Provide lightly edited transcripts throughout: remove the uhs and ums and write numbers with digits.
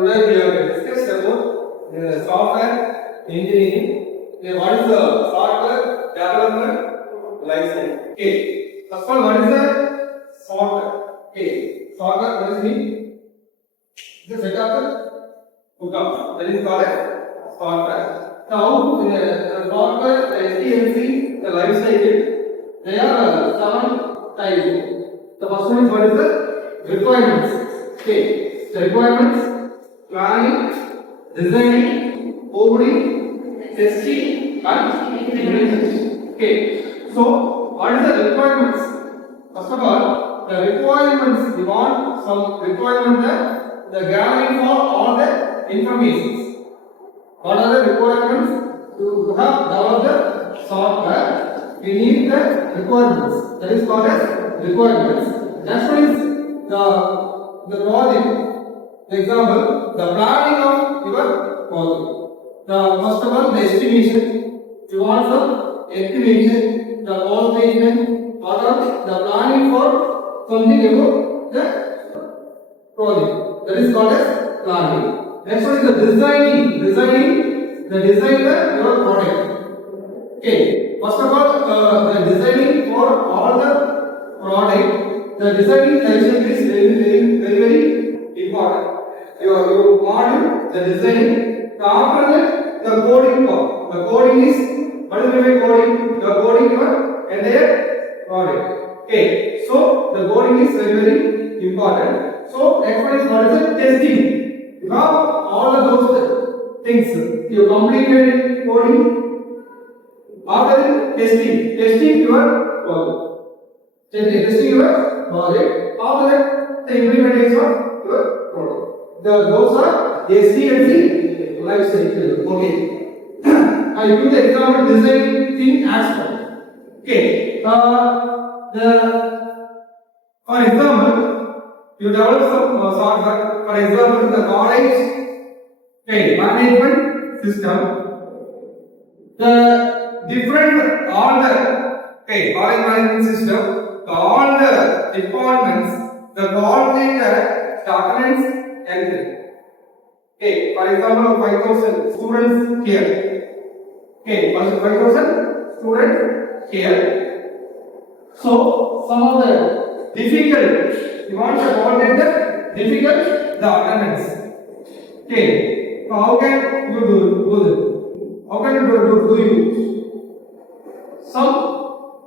today we have discussed about software engineering. Okay, what is the software development life cycle? Okay, first of all, what is the software? Okay, software, what does it mean? The set of the hookup, that is called a software. Now, the software, the SDLC, the life cycle, they are 7 types. The first one is what is the requirements. Okay, the requirements: planning, designing, coding, testing, and implementation. Okay, so what is the requirements? First of all, the requirements, we want some requirement that the gathering for all the informations. What are the requirements to have developed the software? We need the requirements. That is called as requirements. Next one is the project. For example, the planning of your project. First of all, the estimation. You want some estimation, the qualification, or the planning for something about the project. That is called as planning. Next one is the designing. The design of your product. Okay. First of all, the designing for all the product. The designing section is very important. You want the designing. After that, the coding part. The coding is, what is the coding? You are coding your entire product. Okay. So the coding is very important. So next one is what is the testing. You have all of those things. You completed coding. After testing your project. Testing your project. After that, the implementation of your product. Those are SDLC life cycle. Okay. I give the example design thing aspect. Okay. For example, you develop some software. For example, the knowledge management system. The different all the knowledge management system. All the departments, the coordinator, documents. Okay, for example, 5,000 students here. Okay, 5,000 students here. So, some of the difficult, you want to coordinate the difficult, the attendance. Okay, so how can you do this? How can you do some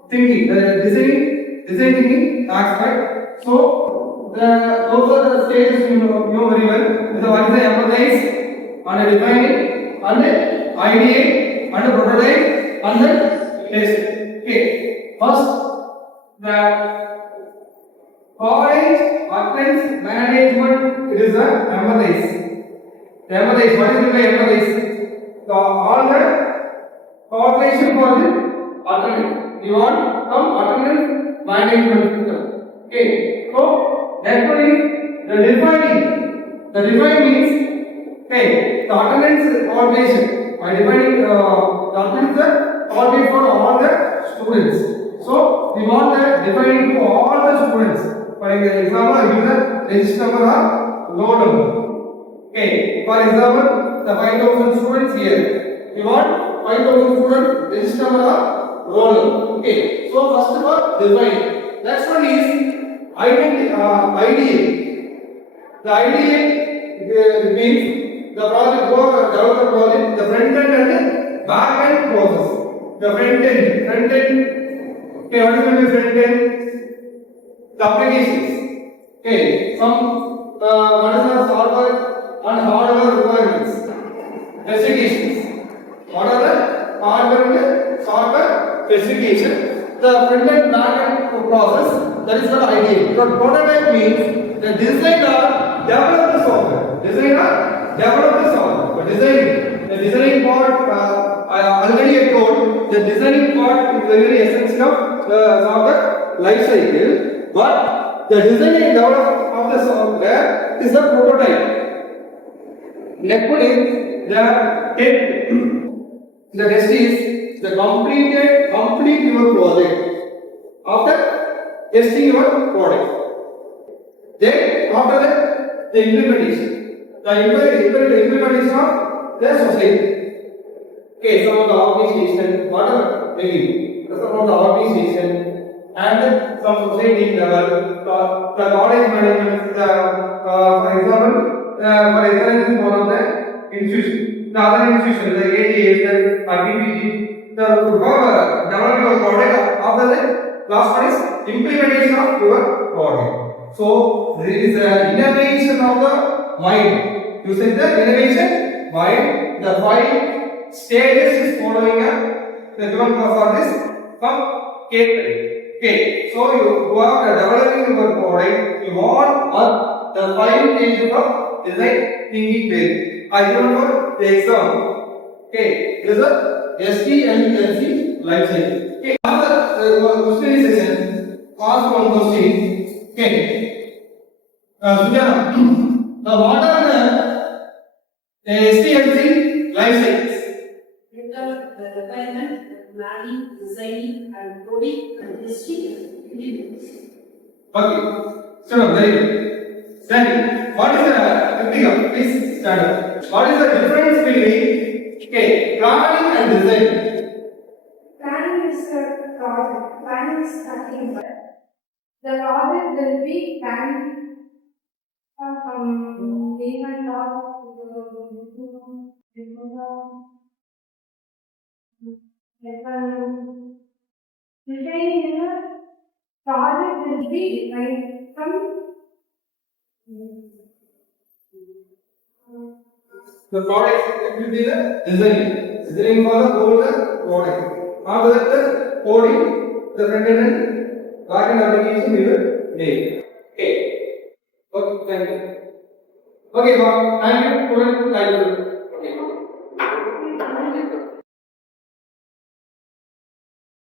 thinking, the design thinking aspect. So, those are the stages you know very well. What is the empathize, and define, and ideate, and prototype, and test. Okay. First, the college attendance management, it is the empathize. The empathize, what is the empathize? All the cooperation for the attendance. You want some attendance management system. Okay. So, next one is the defining. The define means, the attendance coordination. By defining the attendance coordination for all the students. So, we want the defining to all the students. For example, I give the register number or roll number. Okay. For example, the 5,000 students here. We want 5,000 students register number or roll number. Okay. So, first of all, define. Next one is IDA. The IDA means the project develop the project, the front end and back end process. The front end. Okay, what is the front end? The applications. Okay, what is the software and hardware requirements? Specifications. What are the hardware and software specifications? The front end back end process. That is not idea. Because prototype means the designer develop the software. But the designing part, I already told, the designing part is very essential of the software life cycle. But the designing development of the software is a prototype. Next one is the test. The test is the complete your project. After testing your product. Then after that, the implementation. the implementation of the society. Okay, some of the organization, whatever, maybe some of the organization and some society level, the college management, for example, one of the institution, the other institution, the ADA, or BPG, the development of product after the last one is implementation of your product. So there is an innovation of the mind. You said the innovation mind, the five stages is following up the given for this from K. Okay, so you are developing your product, you want the five stages of design thinking phase. I remember the exam. Okay, this is a SDLC life cycle. Okay, after the question session, ask one question. Okay, Sujana, what are the SDLC life cycles? The requirement, planning, designing, and coding, and testing. Okay, so very good. Then, what is the technical? Please stand up. What is the difference between planning and design? Planning is the project. Planning is starting. The project will be planned from day and hour designing in a project will be designed from The product will be the design. Designing for the whole product. After that, the coding, the front end and back end application we will make. Okay. Okay, thank you. Okay, thank you. Thank you.